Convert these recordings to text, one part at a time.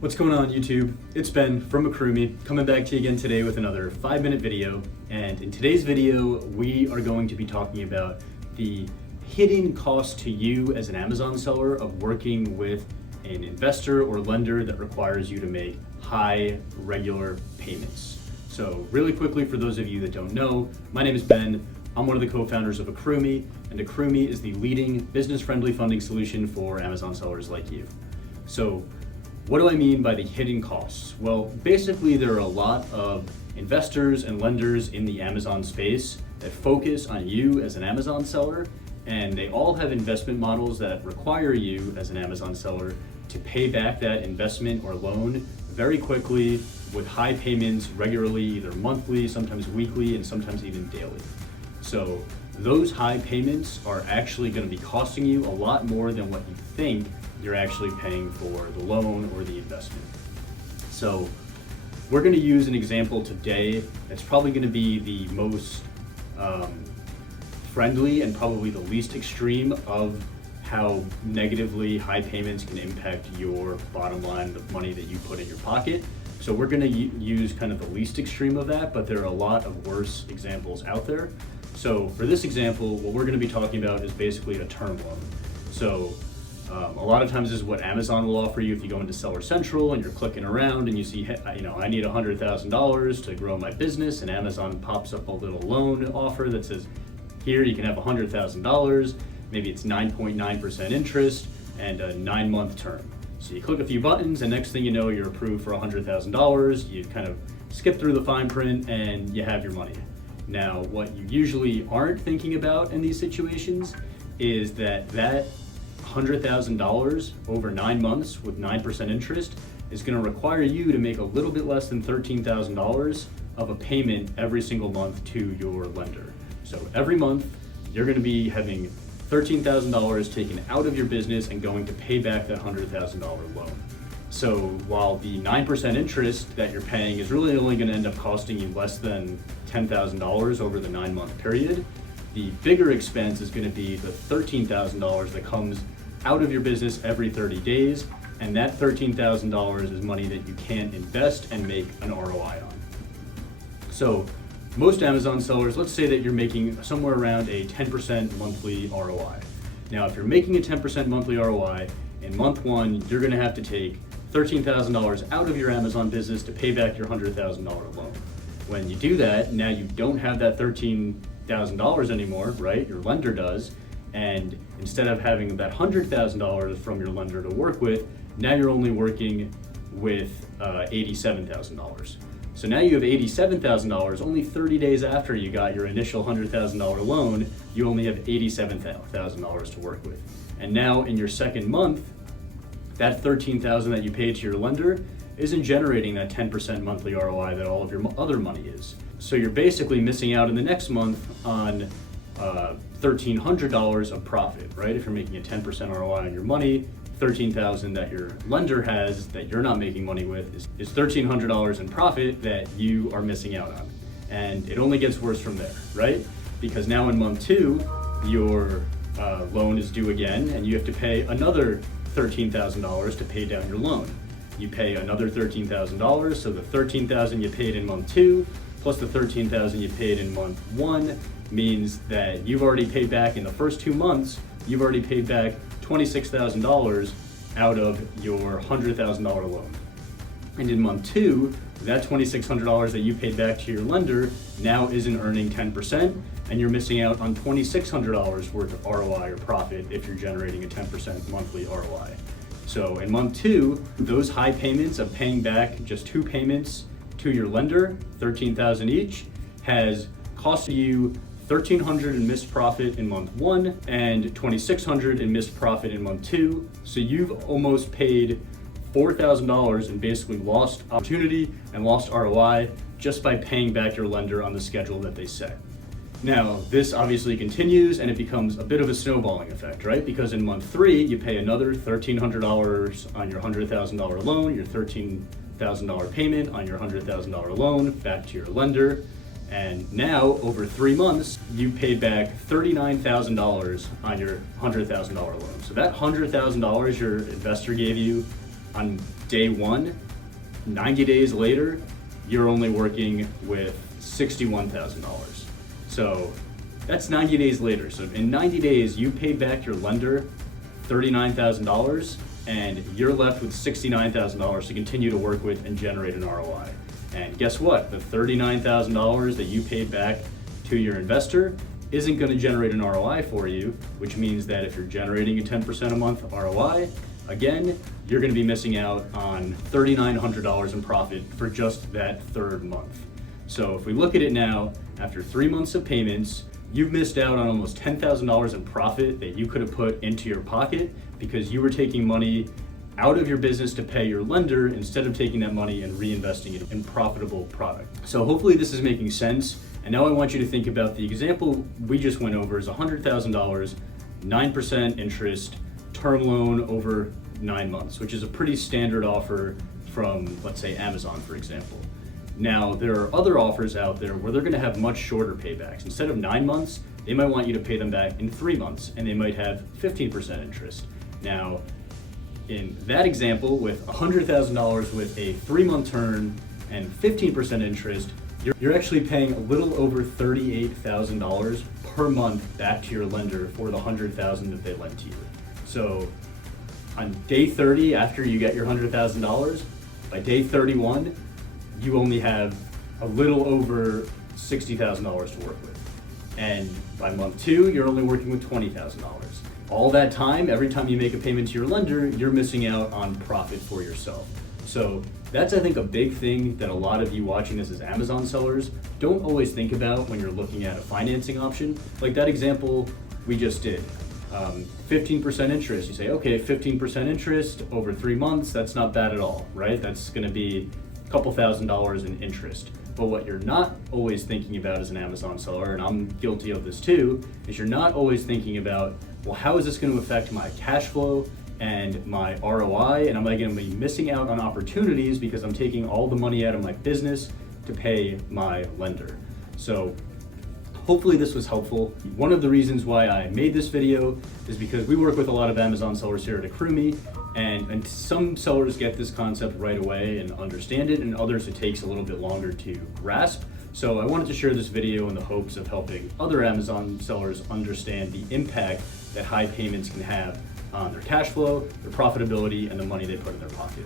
What's going on YouTube? It's Ben from Akrumi coming back to you again today with another 5-minute video. And in today's video, we are going to be talking about the hidden cost to you as an Amazon seller of working with an investor or lender that requires you to make high regular payments. So really quickly, for those of you that don't know, my name is Ben. I'm one of the co-founders of Akrumi, and Akrumi is the leading business-friendly funding solution for Amazon sellers like you. So what do I mean by the hidden costs? Well, basically there are a lot of investors and lenders in the Amazon space that focus on you as an Amazon seller, and they all have investment models that require you as an Amazon seller to pay back that investment or loan very quickly with high payments regularly, either monthly, sometimes weekly, and sometimes even daily. So those high payments are actually going to be costing you a lot more than what you think you're actually paying for the loan or the investment. So we're going to use an example today that's probably going to be the most friendly and probably the least extreme of how negatively high payments can impact your bottom line, the money that you put in your pocket. So we're going to use kind of the least extreme of that, but there are a lot of worse examples out there. So for this example, what we're going to be talking about is basically a term loan. So a lot of times this is what Amazon will offer you if you go into Seller Central and you're clicking around and you see, I need $100,000 to grow my business, and Amazon pops up a little loan offer that says, here you can have $100,000, maybe it's 9.9% interest and a 9-month term. So you click a few buttons and next thing you know, you're approved for $100,000. You kind of skip through the fine print and you have your money. Now, what you usually aren't thinking about in these situations is that $100,000 over 9 months with 9% interest is going to require you to make a little bit less than $13,000 of a payment every single month to your lender. So every month you're going to be having $13,000 taken out of your business and going to pay back that $100,000 loan. So while the 9% interest that you're paying is really only going to end up costing you less than $10,000 over the 9-month period, the bigger expense is going to be the $13,000 that comes out of your business every 30 days, and that $13,000 is money that you can't invest and make an ROI on. So most Amazon sellers, let's say that you're making somewhere around a 10% monthly ROI. Now, if you're making a 10% monthly ROI, in month 1, you're going to have to take $13,000 out of your Amazon business to pay back your $100,000 loan. When you do that, now you don't have that $13,000 anymore, right? Your lender does. And instead of having that $100,000 from your lender to work with, now you're only working with $87,000. So now you have $87,000. Only 30 days after you got your initial $100,000 loan, you only have $87,000 to work with. And now in your second month, that $13,000 that you paid to your lender isn't generating that 10% monthly ROI that all of your other money is. So you're basically missing out in the next month on $1,300 of profit, right? If you're making a 10% ROI on your money, $13,000 that your lender has that you're not making money with is $1,300 in profit that you are missing out on. And it only gets worse from there, right? Because now in month 2, your loan is due again, and you have to pay another $13,000 to pay down your loan. You pay another $13,000, so the $13,000 you paid in month 2 plus the $13,000 you paid in month 1 means that you've already paid back in the first 2 months, you've already paid back $26,000 out of your $100,000 loan. And in month 2, that $2,600 that you paid back to your lender now isn't earning 10%, and you're missing out on $2,600 worth of ROI or profit if you're generating a 10% monthly ROI. So in month 2, those high payments of paying back just 2 payments to your lender, $13,000 each, has cost you $1,300 in missed profit in month 1 and $2,600 in missed profit in month 2. So you've almost paid $4,000 and basically lost opportunity and lost ROI just by paying back your lender on the schedule that they set. Now, this obviously continues and it becomes a bit of a snowballing effect, right? Because in month 3, you pay another $1,300 on your $100,000 loan, your $13,000 payment on your $100,000 loan back to your lender. And now, over 3 months, you paid back $39,000 on your $100,000 loan. So that $100,000 your investor gave you on day one, 90 days later, you're only working with $61,000. So that's 90 days later. So in 90 days, you paid back your lender $39,000 and you're left with $69,000 to continue to work with and generate an ROI. And guess what? The $39,000 that you paid back to your investor isn't going to generate an ROI for you, which means that if you're generating a 10% a month ROI, again, you're going to be missing out on $3,900 in profit for just that third month. So if we look at it now, after 3 months of payments, you've missed out on almost $10,000 in profit that you could have put into your pocket because you were taking money out of your business to pay your lender instead of taking that money and reinvesting it in profitable product. So hopefully this is making sense. And now I want you to think about the example we just went over is $100,000, 9% interest, term loan over 9 months, which is a pretty standard offer from, let's say, Amazon, for example. Now, there are other offers out there where they're gonna have much shorter paybacks. Instead of 9 months, they might want you to pay them back in 3 months, and they might have 15% interest. Now, in that example, with $100,000 with a 3-month term and 15% interest, you're actually paying a little over $38,000 per month back to your lender for the $100,000 that they lent to you. So on day 30, after you get your $100,000, by day 31, you only have a little over $60,000 to work with. And by month 2, you're only working with $20,000. All that time, every time you make a payment to your lender, you're missing out on profit for yourself. So that's, I think, a big thing that a lot of you watching this as Amazon sellers don't always think about when you're looking at a financing option. Like that example we just did, 15% interest. You say, okay, 15% interest over 3 months, that's not bad at all, right? That's gonna be a couple $1,000s in interest. But what you're not always thinking about as an Amazon seller, and I'm guilty of this too, is you're not always thinking about, well, how is this going to affect my cash flow and my ROI? And am I going to be missing out on opportunities because I'm taking all the money out of my business to pay my lender? So hopefully this was helpful. One of the reasons why I made this video is because we work with a lot of Amazon sellers here at AccrueMe, and some sellers get this concept right away and understand it, and others it takes a little bit longer to grasp. So I wanted to share this video in the hopes of helping other Amazon sellers understand the impact that high payments can have on their cash flow, their profitability, and the money they put in their pocket.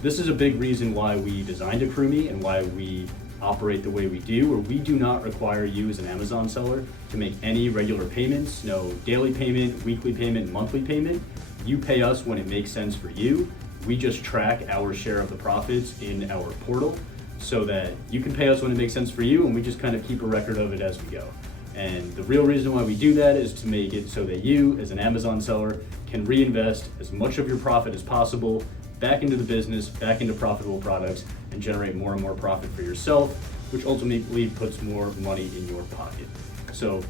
This is a big reason why we designed AccrueMe and why we operate the way we do, where we do not require you as an Amazon seller to make any regular payments, no daily payment, weekly payment, monthly payment. You pay us when it makes sense for you. We just track our share of the profits in our portal so that you can pay us when it makes sense for you, and we just kind of keep a record of it as we go. And the real reason why we do that is to make it so that you, as an Amazon seller, can reinvest as much of your profit as possible back into the business, back into profitable products, and generate more and more profit for yourself, which ultimately puts more money in your pocket. So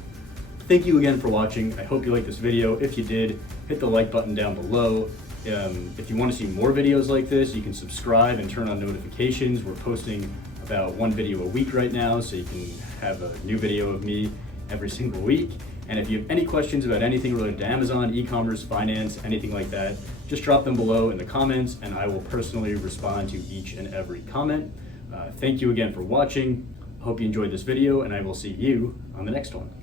thank you again for watching. I hope you liked this video. If you did, hit the like button down below. If you want to see more videos like this, you can subscribe and turn on notifications. We're posting about 1 video a week right now, so you can have a new video of me every single week. And if you have any questions about anything related to Amazon, e-commerce, finance, anything like that, just drop them below in the comments and I will personally respond to each and every comment. Thank you again for watching. Hope you enjoyed this video, and I will see you on the next one.